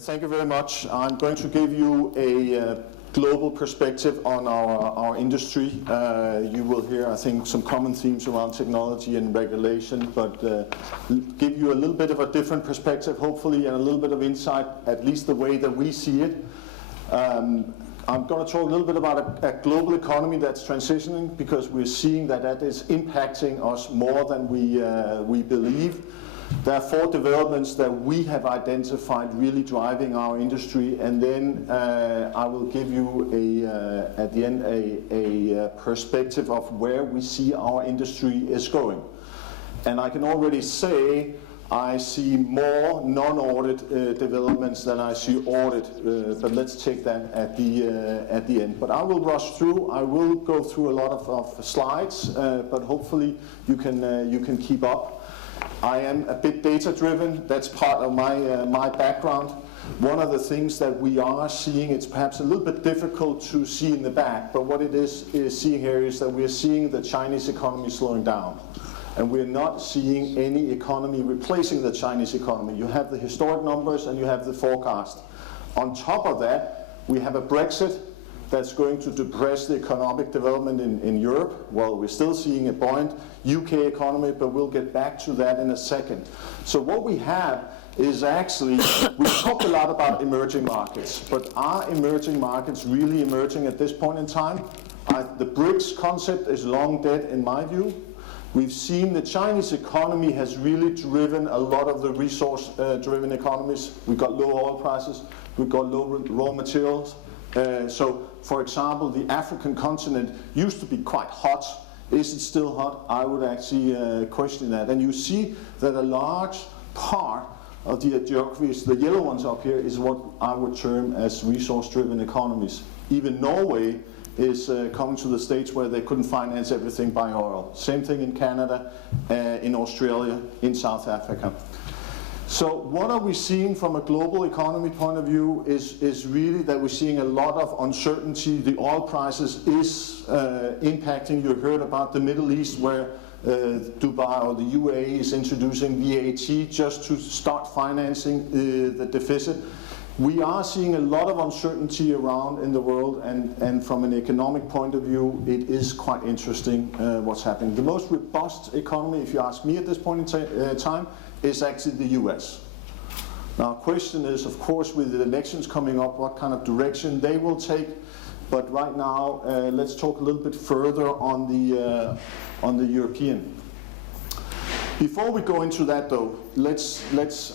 Thank you very much. I'm going to give you a global perspective on our industry. You will hear, I think, some common themes around technology and regulation, but give you a little bit of a different perspective, hopefully, and a little bit of insight, at least the way that we see it. I'm going to talk a little bit about a global economy that's transitioning, because we're seeing that is impacting us more than we believe. There are 4 developments that we have identified really driving our industry, and then I will give you at the end a perspective of where we see our industry is going. And I can already say I see more non-audit developments than I see audit, but let's take that at the end. But I will rush through. I will go through a lot of slides, but hopefully you can keep up. I am a bit data-driven. That's part of my background. One of the things that we are seeing, it's perhaps a little bit difficult to see in the back, but what it is seeing here is that we're seeing the Chinese economy slowing down. And we're not seeing any economy replacing the Chinese economy. You have the historic numbers and you have the forecast. On top of that, we have a Brexit that's going to depress the economic development in Europe. Well, we're still seeing a buoyant UK economy, but we'll get back to that in a second. So what we have is actually, we talked a lot about emerging markets, but are emerging markets really emerging at this point in time? The BRICS concept is long dead in my view. We've seen the Chinese economy has really driven a lot of the resource-driven economies. We've got low oil prices, we've got low raw materials. So, for example, the African continent used to be quite hot. Is it still hot? I would actually question that. And you see that a large part of the geographies, the yellow ones up here, is what I would term as resource-driven economies. Even Norway is coming to the stage where they couldn't finance everything by oil. Same thing in Canada, in Australia, in South Africa. So what are we seeing from a global economy point of view is really that we're seeing a lot of uncertainty. The oil prices is impacting. You heard about the Middle East, where Dubai or the UAE is introducing VAT just to start financing the deficit. We are seeing a lot of uncertainty around in the world, and from an economic point of view, it is quite interesting what's happening. The most robust economy, if you ask me at this point in time, is actually the US. Now, the question is, of course, with the elections coming up, what kind of direction they will take. But right now, let's talk a little bit further on the European. Before we go into that, though,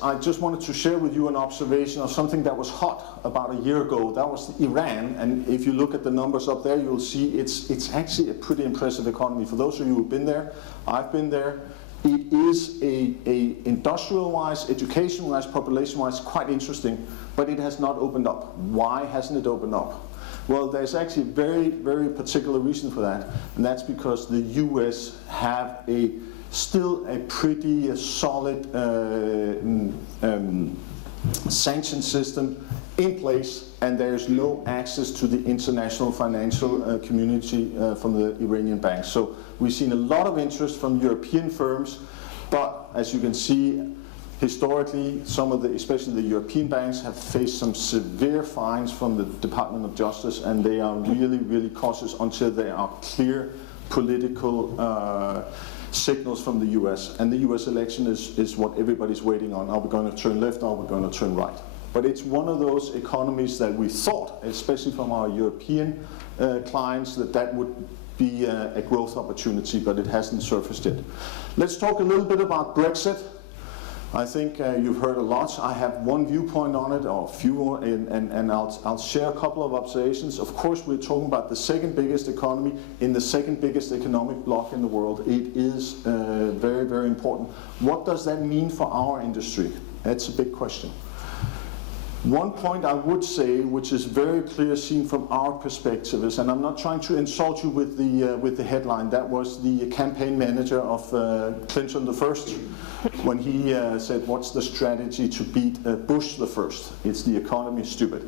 I just wanted to share with you an observation of something that was hot about a year ago. That was Iran, and if you look at the numbers up there, you'll see it's actually a pretty impressive economy. For those of you who've been there, I've been there. It is a industrial-wise, education-wise, population-wise, quite interesting, but it has not opened up. Why hasn't it opened up? Well, there's actually a very, very particular reason for that, and that's because the US have still a pretty solid sanction system in place, and there's no access to the international financial community from the Iranian banks. So we've seen a lot of interest from European firms, but as you can see, historically, some of especially the European banks have faced some severe fines from the Department of Justice, and they are really, really cautious until there are clear political signals from the US. And the US election is what everybody's waiting on. Are we going to turn left, or are we going to turn right? But it's one of those economies that we thought, especially from our European clients, that would be a growth opportunity, but it hasn't surfaced yet. Let's talk a little bit about Brexit. I think you've heard a lot. I have one viewpoint on it, or a few, and I'll share a couple of observations. Of course, we're talking about the second biggest economy in the second biggest economic bloc in the world. It is very, very important. What does that mean for our industry? That's a big question. One point I would say, which is very clear seen from our perspective, is, and I'm not trying to insult you with the headline, that was the campaign manager of Clinton the First, when he said, what's the strategy to beat Bush the First? It's the economy, stupid.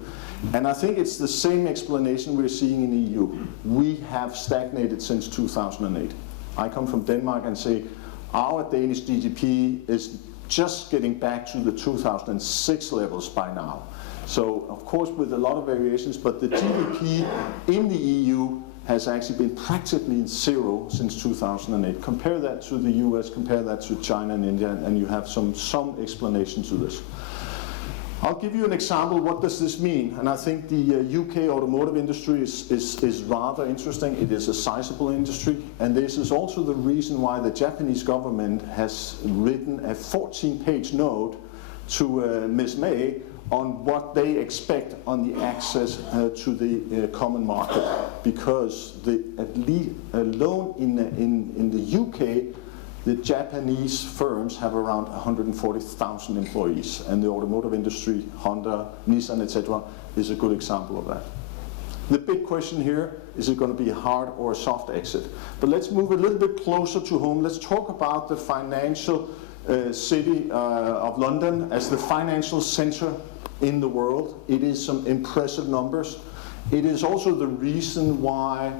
And I think it's the same explanation we're seeing in the EU. We have stagnated since 2008. I come from Denmark and say our Danish GDP is just getting back to the 2006 levels by now. So of course with a lot of variations, but the GDP in the EU has actually been practically zero since 2008. Compare that to the US, compare that to China and India, and you have some explanation to this. I'll give you an example. What does this mean? And I think the UK automotive industry is rather interesting. It is a sizable industry, and this is also the reason why the Japanese government has written a 14-page note to Ms. May on what they expect on the access to the common market, because alone in the UK, the Japanese firms have around 140,000 employees, and the automotive industry, Honda, Nissan, etc., is a good example of that. The big question here, is it going to be a hard or a soft exit? But let's move a little bit closer to home. Let's talk about the financial city of London as the financial center in the world. It is some impressive numbers. It is also the reason why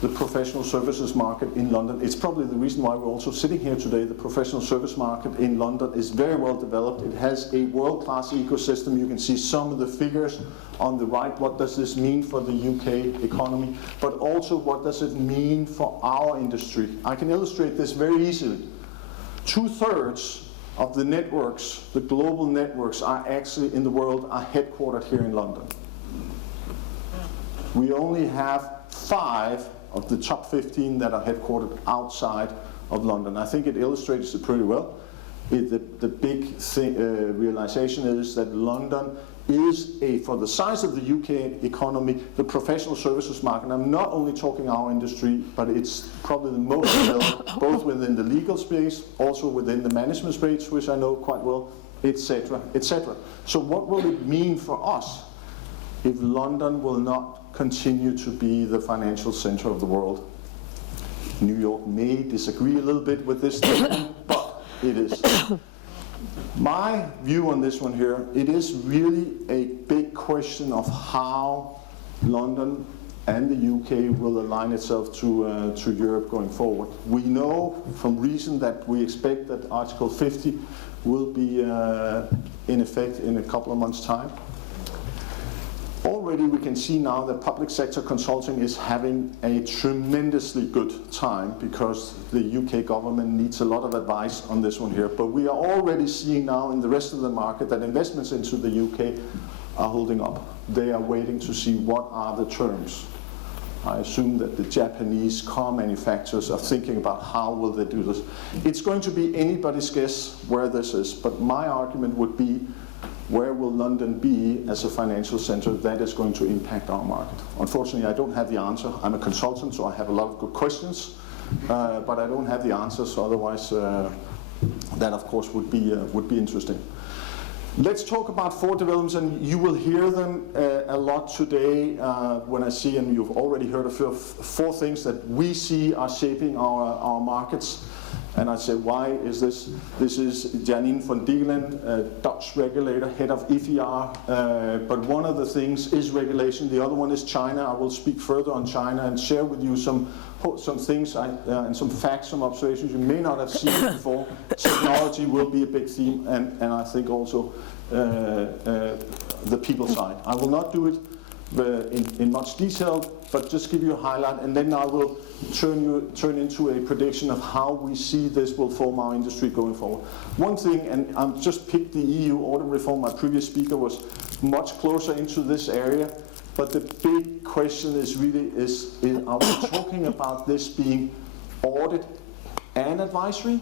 the professional services market in London, it's probably the reason why we're also sitting here today. The professional service market in London is very well developed. It has a world-class ecosystem. You can see some of the figures on the right. What does this mean for the UK economy? But also, what does it mean for our industry? I can illustrate this very easily. 2/3 of the networks, the global networks are actually in the world, are headquartered here in London. We only have 5 of the top 15 that are headquartered outside of London. I think it illustrates it pretty well. The big realization is that London is, for the size of the UK economy, the professional services market. I'm not only talking our industry, but it's probably the most developed, both within the legal space, also within the management space, which I know quite well, etc., etc. So what will it mean for us if London will not continue to be the financial center of the world? New York may disagree a little bit with this statement, but it is. My view on this one here, it is really a big question of how London and the UK will align itself to Europe going forward. We know from reason that we expect that Article 50 will be in effect in a couple of months' time. Already we can see now that public sector consulting is having a tremendously good time, because the UK government needs a lot of advice on this one here. But we are already seeing now in the rest of the market that investments into the UK are holding up. They are waiting to see what are the terms. I assume that the Japanese car manufacturers are thinking about how will they do this. It's going to be anybody's guess where this is, but my argument would be, where will London be as a financial center? That is going to impact our market. Unfortunately, I don't have the answer. I'm a consultant, so I have a lot of good questions, but I don't have the answers. So otherwise, that of course would be interesting. Let's talk about 4 developments, and you will hear them a lot today when I see, and you've already heard of 4 things that we see are shaping our markets. And I say, why is this? This is Janine van Dielen, a Dutch regulator, head of IFR. But one of the things is regulation. The other one is China. I will speak further on China and share with you some things and some facts, some observations you may not have seen before. Technology will be a big theme, and I think also the people side. I will not do it in much detail, but just give you a highlight, and then I will turn into a prediction of how we see this will form our industry going forward. One thing, and I've just picked the EU audit reform, my previous speaker was much closer into this area, but the big question is really, are we talking about this being audit and advisory,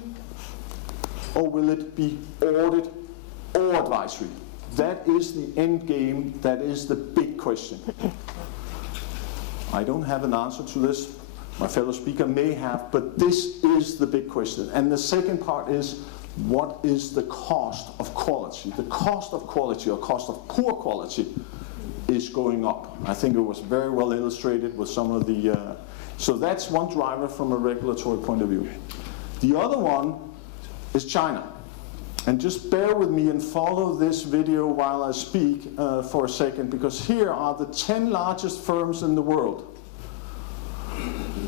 or will it be audit or advisory? That is the end game, that is the big question. I don't have an answer to this. My fellow speaker may have, but this is the big question. And the second part is, what is the cost of quality? The cost of quality, or cost of poor quality, is going up. I think it was very well illustrated with some of the... so that's one driver from a regulatory point of view. The other one is China. And just bear with me and follow this video while I speak for a second, because here are the 10 largest firms in the world.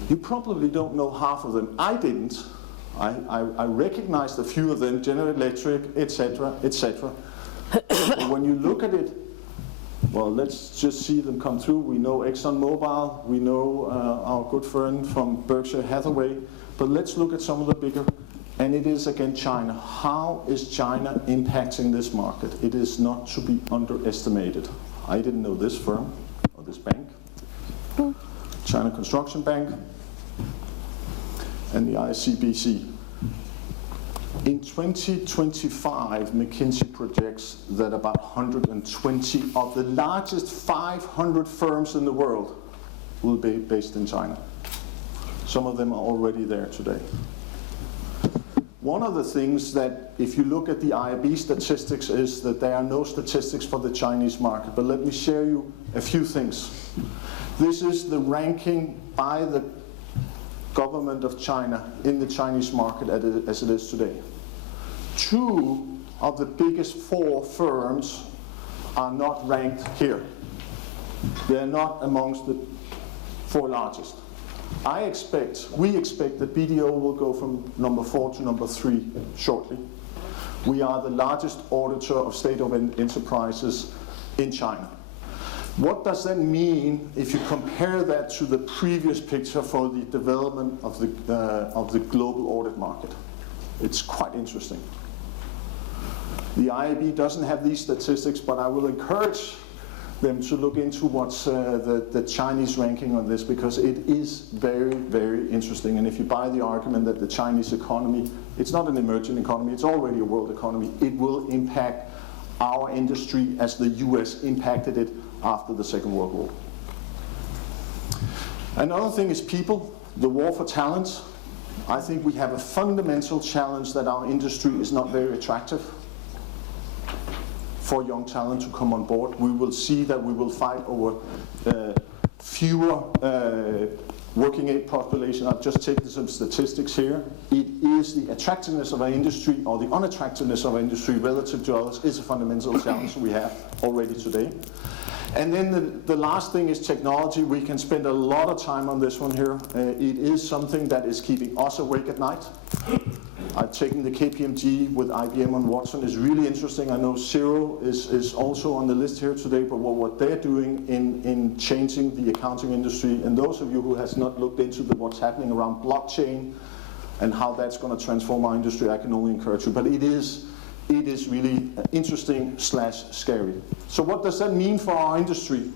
You probably don't know half of them. I didn't. I recognized a few of them, General Electric, etc., etc. But when you look at it, well, let's just see them come through. We know ExxonMobil, we know our good friend from Berkshire Hathaway, but let's look at some of the bigger, and it is again China. How is China impacting this market? It is not to be underestimated. I didn't know this firm, or this bank, China Construction Bank, and the ICBC. In 2025, McKinsey projects that about 120 of the largest 500 firms in the world will be based in China. Some of them are already there today. One of the things that, if you look at the IAB statistics, is that there are no statistics for the Chinese market. But let me share you a few things. This is the ranking by the government of China in the Chinese market as it is today. 2 of the biggest 4 firms are not ranked here. They're not amongst the 4 largest. We expect that BDO will go from number 4 to number 3 shortly. We are the largest auditor of state-owned enterprises in China. What does that mean if you compare that to the previous picture for the development of the global audit market? It's quite interesting. The IAB doesn't have these statistics, but I will encourage them to look into what's the Chinese ranking on this, because it is very, very interesting. And if you buy the argument that the Chinese economy, it's not an emerging economy, it's already a world economy, it will impact our industry as the US impacted it after the Second World War. Another thing is people, the war for talent. I think we have a fundamental challenge that our industry is not very attractive for young talent to come on board. We will see that we will fight over fewer working age population. I've just taken some statistics here. It is the attractiveness of our industry, or the unattractiveness of our industry relative to others, is a fundamental challenge we have already today. And then the last thing is technology. We can spend a lot of time on this one here. It is something that is keeping us awake at night. I've taken the KPMG with IBM and Watson. It's really interesting. I know Xero is also on the list here today, but what they're doing in changing the accounting industry, and those of you who has not looked into what's happening around blockchain and how that's going to transform our industry, I can only encourage you. But it is really interesting / scary. So what does that mean for our industry?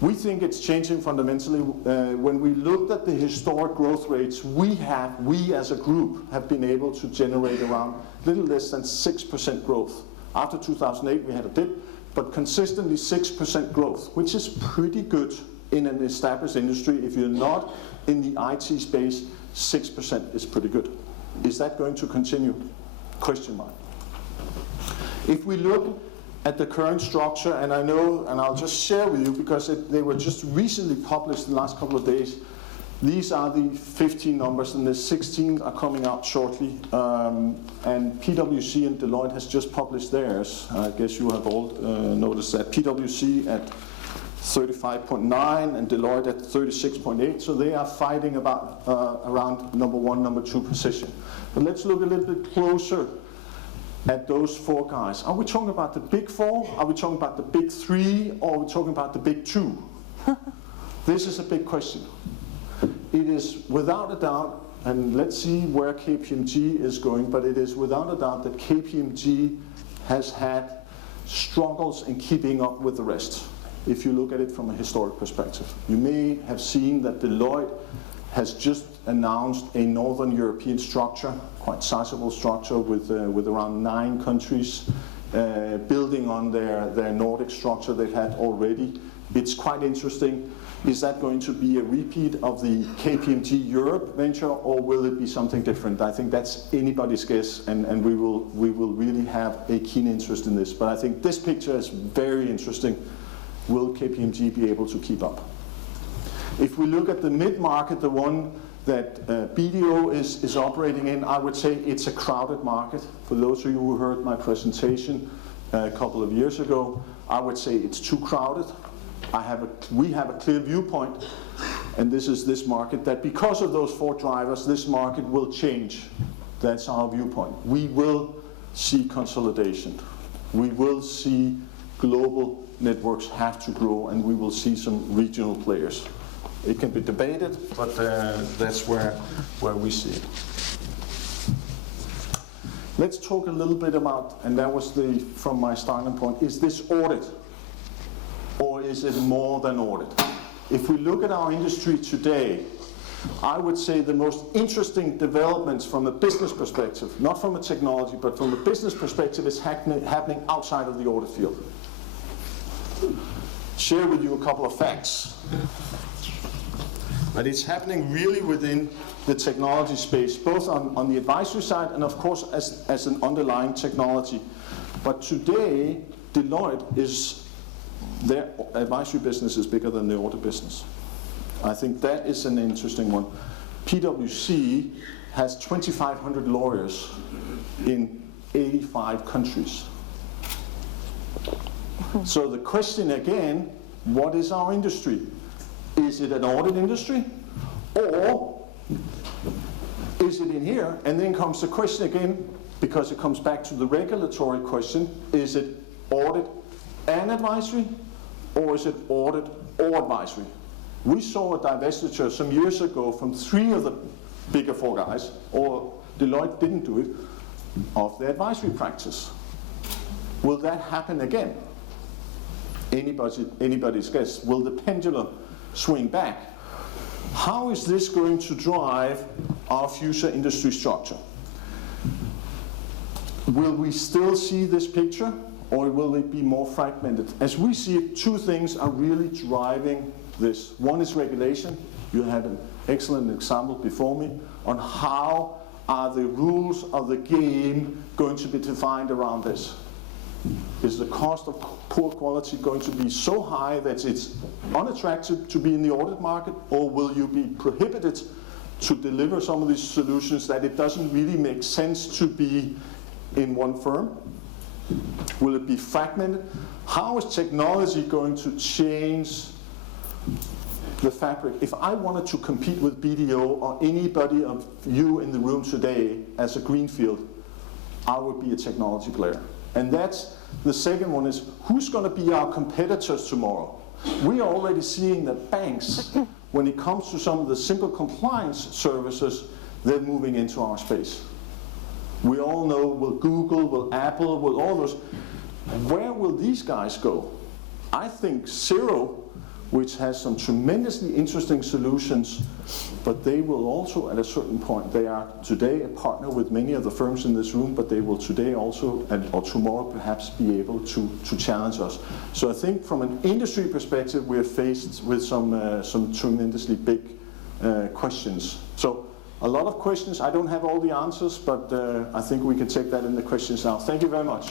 We think it's changing fundamentally. When we looked at the historic growth rates, we as a group have been able to generate around a little less than 6% growth. After 2008 we had a dip, but consistently 6% growth, which is pretty good in an established industry. If you're not in the IT space, 6% is pretty good. Is that going to continue? Question mark. If we look at the current structure, and I know, and I'll just share with you because they were just recently published in the last couple of days. These are the 15 numbers, and the 16 are coming out shortly. And PwC and Deloitte has just published theirs. I guess you have all noticed that. PwC at 35.9 and Deloitte at 36.8. So they are fighting about around number 1, number 2 position. But let's look a little bit closer at those 4 guys. Are we talking about the big 4? Are we talking about the big 3? Or are we talking about the big 2? This is a big question. It is without a doubt, and let's see where KPMG is going, but it is without a doubt that KPMG has had struggles in keeping up with the rest, if you look at it from a historic perspective. You may have seen that Deloitte has just announced a Northern European structure, quite sizable structure with around 9 countries, building on their Nordic structure they've had already. It's quite interesting. Is that going to be a repeat of the KPMG Europe venture, or will it be something different? I think that's anybody's guess, and we will really have a keen interest in this. But I think this picture is very interesting. Will KPMG be able to keep up? If we look at the mid-market, the one that BDO is operating in, I would say it's a crowded market. For those of you who heard my presentation a couple of years ago, I would say it's too crowded. We have a clear viewpoint, and this is this market, that because of those 4 drivers, this market will change. That's our viewpoint. We will see consolidation. We will see global networks have to grow, and we will see some regional players. It can be debated, but that's where we see it. Let's talk a little bit about, and that was from my starting point, is this audit? Or is it more than audit? If we look at our industry today, I would say the most interesting developments from a business perspective, not from a technology, but from a business perspective, is happening outside of the audit field. Share with you a couple of facts. But it's happening really within the technology space, both on the advisory side and of course as an underlying technology. But today, Deloitte their advisory business is bigger than the audit business. I think that is an interesting one. PwC has 2,500 lawyers in 85 countries. So the question again, what is our industry? Is it an audit industry, or is it in here? And then comes the question again, because it comes back to the regulatory question, is it audit and advisory, or is it audit or advisory? We saw a divestiture some years ago from 3 of the bigger 4 guys, or Deloitte didn't do it, of the advisory practice. Will that happen again? Anybody's guess. Will the pendulum swing back? How is this going to drive our future industry structure? Will we still see this picture, or will it be more fragmented? As we see it, 2 things are really driving this. One is regulation. You had an excellent example before me on how are the rules of the game going to be defined around this. Is the cost of poor quality going to be so high that it's unattractive to be in the audit market, or will you be prohibited to deliver some of these solutions that it doesn't really make sense to be in one firm? Will it be fragmented? How is technology going to change the fabric? If I wanted to compete with BDO or anybody of you in the room today as a greenfield, I would be a technology player. And that's the second one, is who's going to be our competitors tomorrow? We are already seeing that banks, when it comes to some of the simple compliance services, they're moving into our space. We all know, will Google, will Apple, will all those, where will these guys go? I think Xero, which has some tremendously interesting solutions, but they will also at a certain point, they are today a partner with many of the firms in this room, but they will today also, or tomorrow perhaps, be able to challenge us. So I think from an industry perspective, we're faced with some tremendously big questions. So a lot of questions. I don't have all the answers, but I think we can take that in the questions now. Thank you very much.